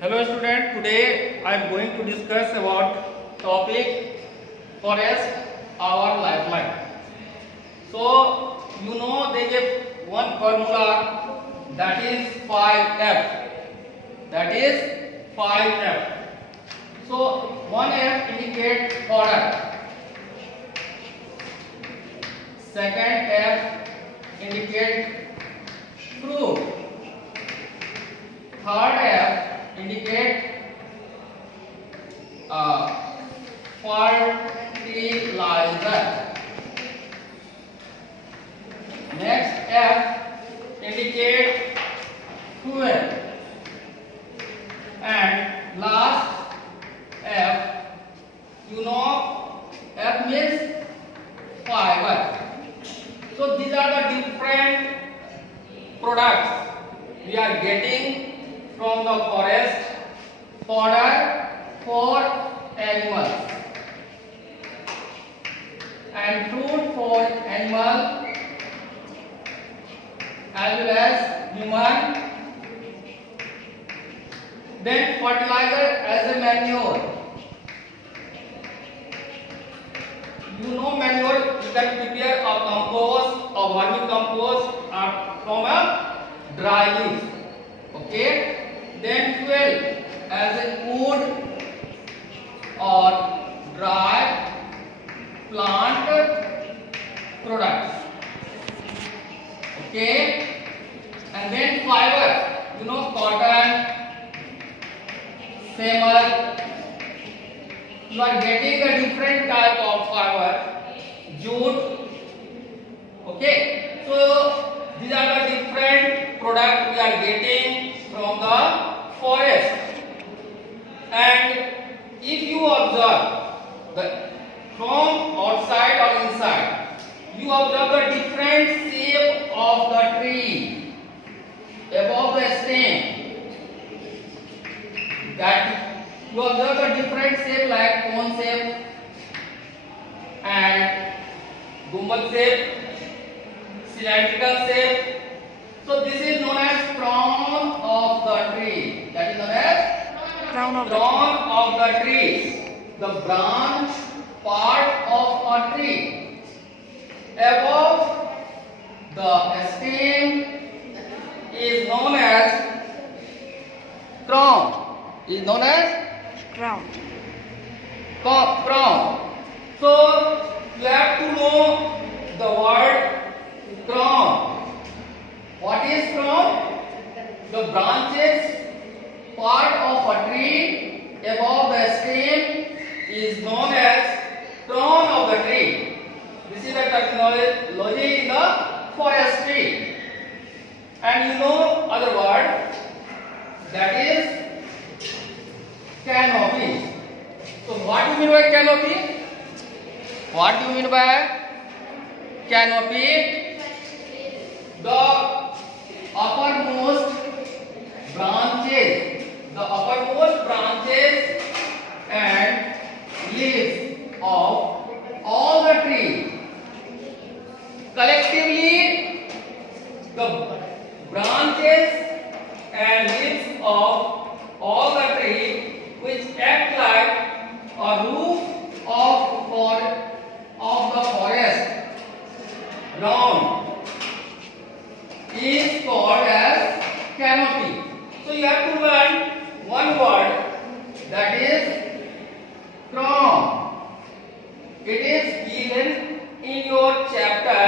Hello student, today I am going to discuss about topic forest, our lifeline. So you know they give one formula, that is 5F. That is 5F. So 1F indicates fodder. Second F indicates fruit. Third F indicates fertilizer. Next F indicates fuel. And last F, you know, F means fiber. So these are the different products we are getting from the forest: fodder for animals and fruit for animal as well as human. Then fertilizer as a manure. You know manure, you can prepare a compost, a vermicompost from a dry leaf. Okay. Then fuel as a wood or dry plant products. Okay. And then fiber, you know, cotton, summer. You are getting a different type of fiber, jute. Okay, so these are the different products we are getting from the forest. And if you observe from outside or inside, you observe the different shape of the tree above the stem. That you observe the different shape like cone shape and gumbad shape, cylindrical shape. So this is known as crown of the tree. That is known as crown of the tree. The branch part of a tree. Above the stem is known as crown. Is known as crown. So you have to know the word crown. What is crown? The branches part of a tree above the stem is known as crown of the tree. This is the terminology in the forestry. And you know other word, that is canopy. So what do you mean by canopy? What do you mean by canopy? The uppermost branches and leaves of all the tree. Collectively, the branches and leaves of all the tree which act like a roof of the forest round is called as canopy. So you have to learn one word, that is crown. It is given in your chapter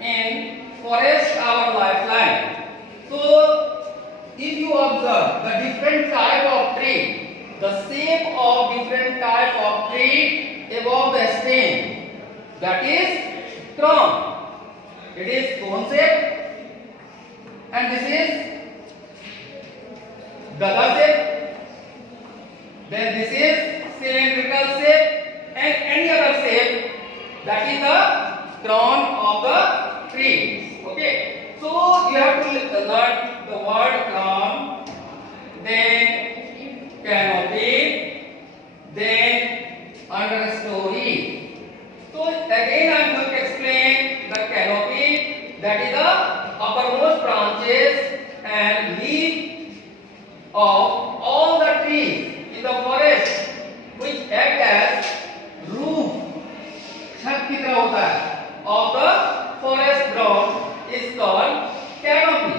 in Forest Our Lifeline. So if you observe the different type of tree, the shape of different type of tree above the stem, that is crown. It is cone shape, and this is dada shape. Then this is cylindrical shape, and any other shape, that is the crown of the tree. Okay. So you have to learn the word crown, then canopy, then understory. So again I am going to explain the canopy, that is the uppermost branches and leaf of all the trees in the forest which act as roof, छत की तरह होता है, of the forest ground is called canopy.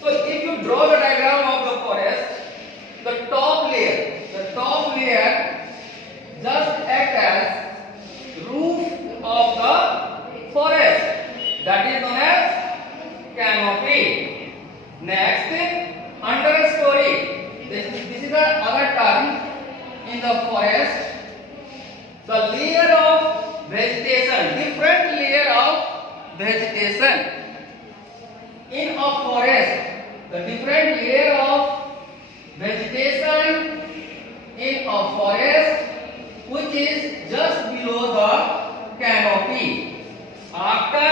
So if you draw the diagram of the forest, the top layer just act as roof of the forest, that is known as canopy. Next, understory. This is the other term in the forest. The layer of vegetation, different layer of vegetation in a forest. The different layer of vegetation in a forest which is just below the canopy. After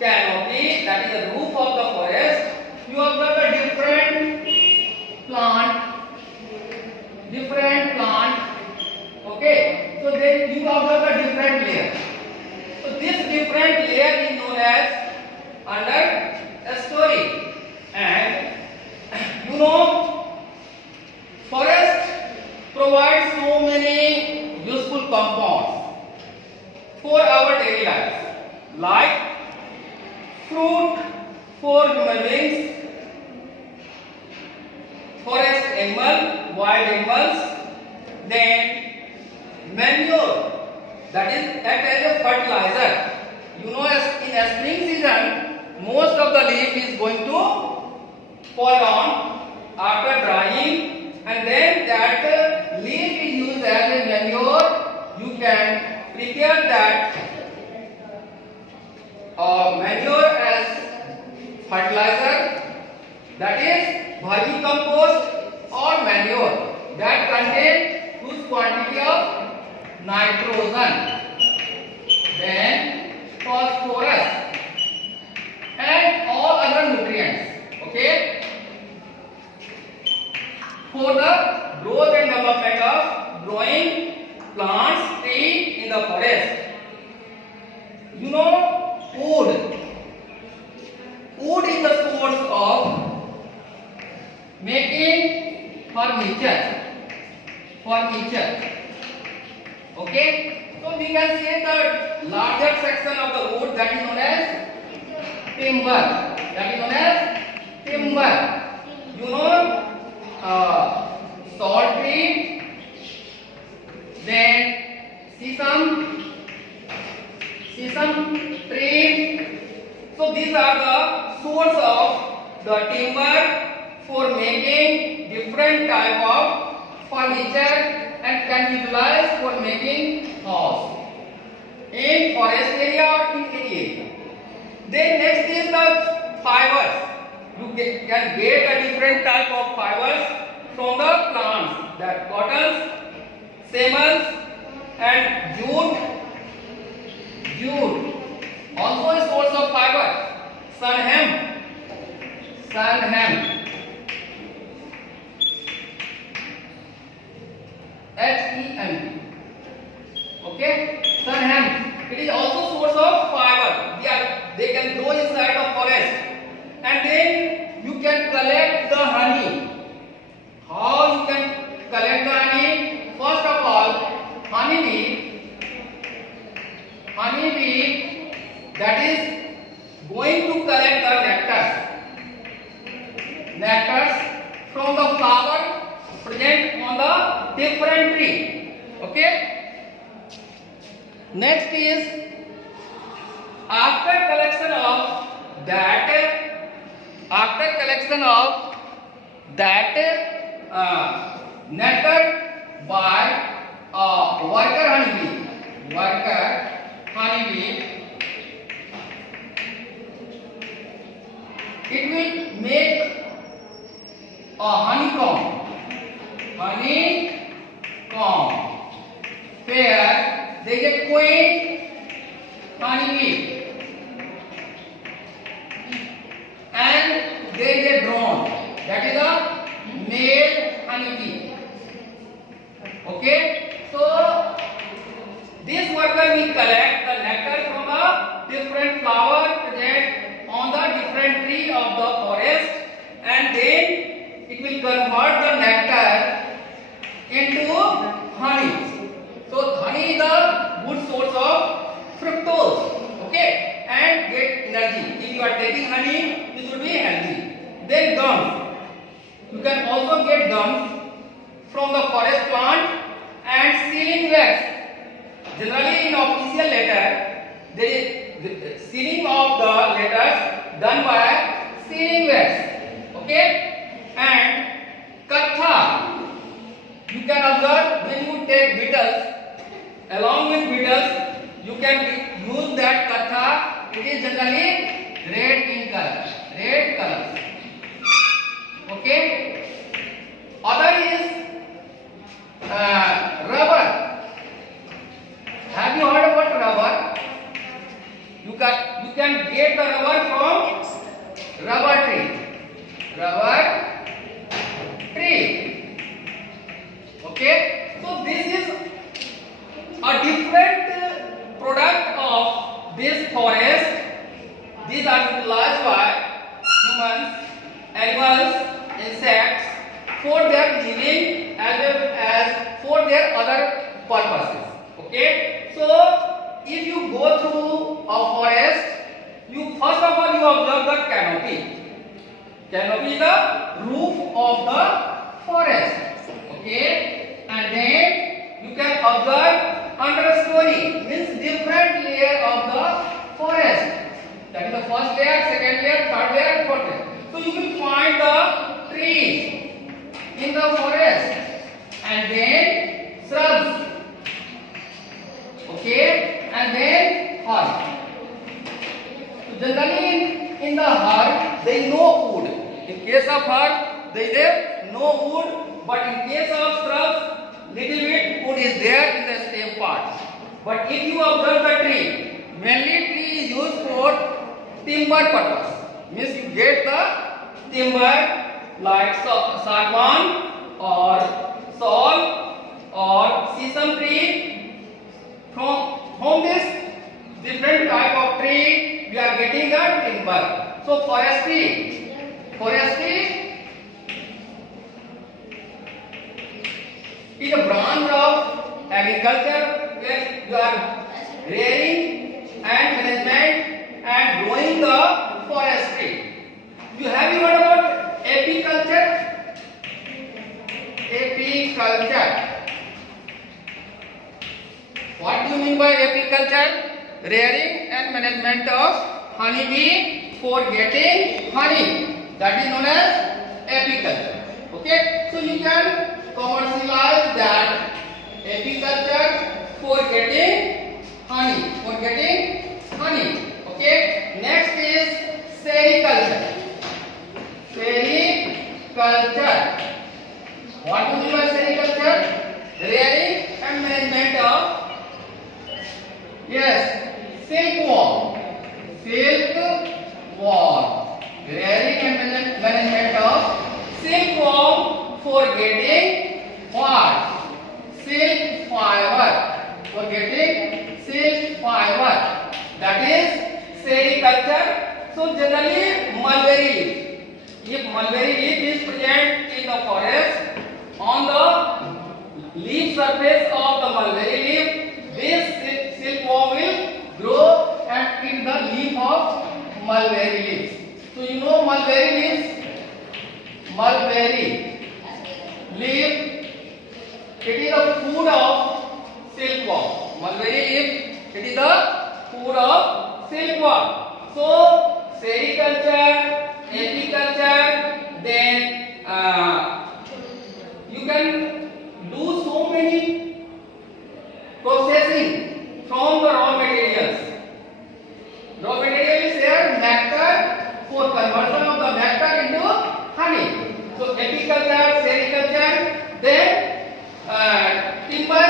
canopy, that is the roof of the forest, you have got a different plant. Okay, so then you have got a different layer. So this different layer is known as understory. And you know, forest provides so many useful compounds for our daily life, like fruit for human beings, forest animal, wild animals, then manure, that is act as a fertilizer. You know, as in a spring season, most of the leaf is going to fall down after drying, and then that leaf is used as a manure. You can prepare that manure as fertilizer, that is vermicompost or manure that contains huge quantity of nitrogen, then phosphorus and all other nutrients, okay, for the growth and development of growing plants, tree in the forest. You know, wood is the source of making furniture. Okay, so we can say the larger section of the wood, that is known as timber. You know, salt tree, then sesame tree. So these are the source of the timber for making different type of furniture and can be utilized for making house in forest area or in any area. Then next is the fibers. You can get a different type of fibers from the plants, that cottons, shamans and jute. Also a source of fiber. Sun hemp. HEMP. Okay, sun hemp. It is also source of fiber. They can grow inside the forest, and then you can collect the honey. How you can collect the honey? First of all, honeybee that is going to collect the nectars from the flower present on the different tree. Okay. Next is, after collection of that nectar by worker honeybee, it will make a honeycomb, where they get queen honeybee and there is a drone, that is a male honeybee. Okay, so this worker will collect the nectar from the different flower present on the different tree of the forest, and then Then gums. You can also get gums from the forest plant and sealing wax. Generally in official letter, there is the sealing of the letters done by sealing wax. Okay? And katha. You can observe when you take beetles, along with beetles, you can use that katha. It is generally red in color. Red color. Okay? Other is rubber. Have you heard about rubber? You can get the rubber from rubber tree. Rubber tree. Okay? So this is a different product of this forest. These are utilized by humans, animals, insects for their living as well as for their other purposes. Okay? So if you go through a forest, you first of all you observe the canopy. Canopy is the roof of the forest. Okay? And then you can observe understory, means different layer of the forest. That is the first layer, second layer, third layer, fourth layer. So you will find the trees in the forest and then shrubs. Okay? And then herb. So generally in the herb there is no wood. In case of herb there is no wood, but in case of shrubs little bit wood is there in the same part. But if you observe the tree, mainly tree is used for timber purpose. Means you get the timber like saguan or sal or sesame tree. From this different type of tree we are getting the timber. So forestry is a branch of agriculture where you are rearing and management and growing the forestry. You have heard about apiculture? Apiculture. What do you mean by apiculture? Rearing and management of honeybee for getting honey. That is known as apiculture. Okay? So you can commercialize that apiculture for getting honey. Okay? Next is sericulture. Sericulture. What do you mean by sericulture? Rearing and management of silkworm. Rearing and management of silkworm for getting what? Silk fiber. For getting silk fiber. That is sericulture. So generally mulberry leaf. If mulberry leaf is present in the forest, on the leaf surface of the mulberry leaf, this silkworm will grow and eat the leaf of mulberry leaves. So you know mulberry leaves? Mulberry leaf, it is the food of silkworm. Mulberry leaf, it is the food of silkworm. So sericulture, apiculture, then you can do so many processing from the raw materials. Raw material is there, nectar, for conversion of the nectar into honey. So apiculture, sericulture, then timber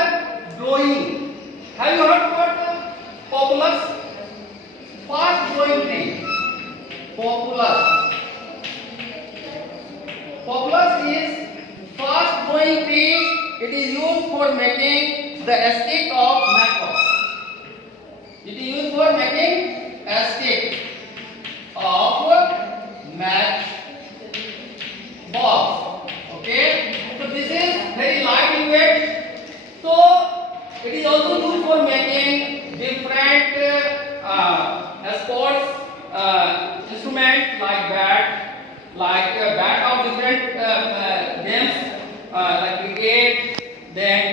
growing. Have you heard about populus? Fast growing tree. Populus is fast growing tree. It is used for making the stick of matchbox. It is used for making a stick of matchbox. Okay. So this is very light in weight. So it is also used for making different sports instruments like bat, like bat of different games like cricket, then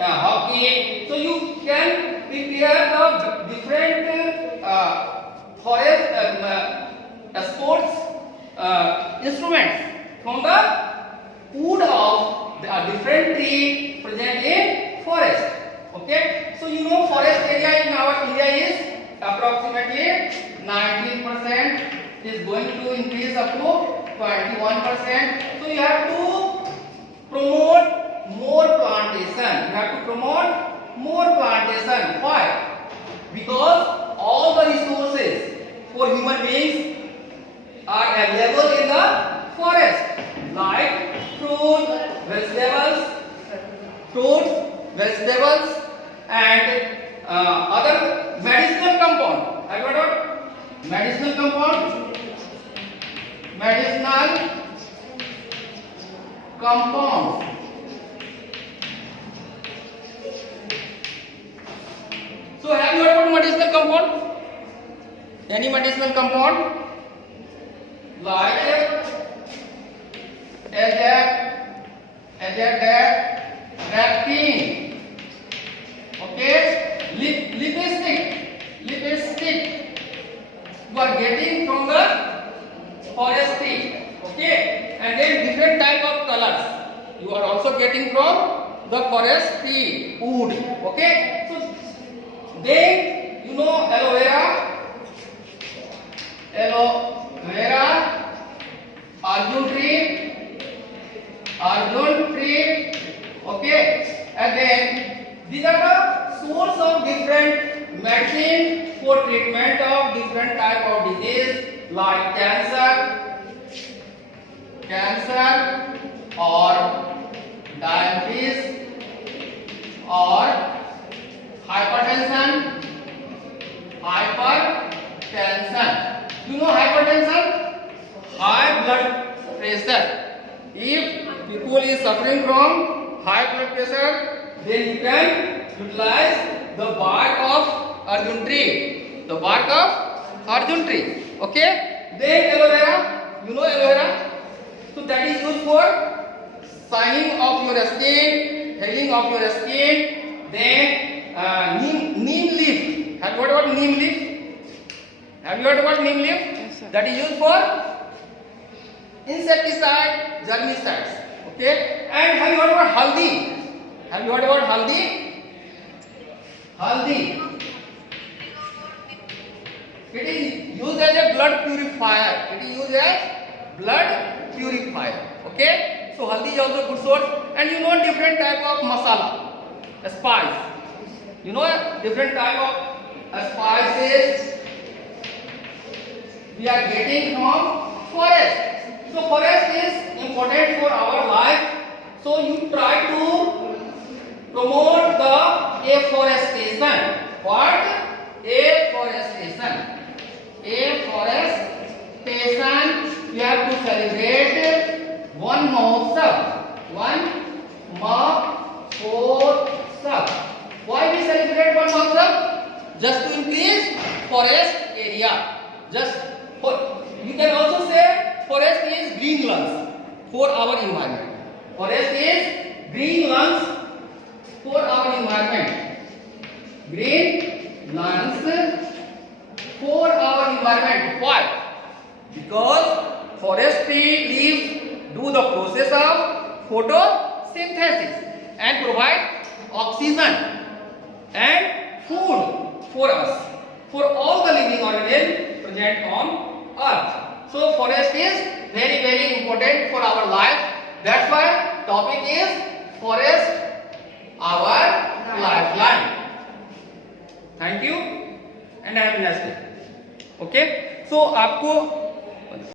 hockey. So you can prepare the different forest sports instruments from the wood of the different tree present in forest. Okay, so you know forest area in our India is approximately 19%, is going to increase up to 21%. So you have to promote more plantation. You have to promote more plantation. Why? Because all the resources for human beings are available in the forest, like fruits, vegetables, and other medicinal compound. Have you heard about medicinal compound? Medicinal compound. So have you heard about medicinal compound? Any medicinal compound? Like actin, okay, lipstick you are getting from the forestry, okay, and then different type of colors you are also getting from the forestry wood, okay. So then you know aloe vera, arjun tree, okay, and then these are the source of different medicine for treatment of different type of disease like cancer or diabetes or hypertension. You know hypertension? High blood pressure. If people is suffering from high blood pressure, then you can utilize the bark of arjun tree. Okay. Then aloe vera. You know aloe vera? So that is used for shining of your skin, healing of your skin. Then neem leaf. Have you heard about neem leaf? Yes, sir. That is used for insecticide, germicides. Okay. And have you heard about haldi? Haldi. It is used as a blood purifier. Okay. So haldi is also good source. And you know different type of masala, spice. You know different type of spices we are getting from forest. So forest is important for our life. So you try to promote the afforestation. What? Afforestation. You have to celebrate one Mahotsav. Why we celebrate one Mahotsav? Just to increase forest area. You can also say forest is green lungs for our environment. Forest is green lungs for our environment. Green lungs for our environment. Why? Because forestry leaves do the process of photosynthesis and provide oxygen and food for us, for all the living organisms present on earth. So forest is very, very important for our life. That's why topic is forest, our lifeline. Thank you and have a nice day. Okay. So आपको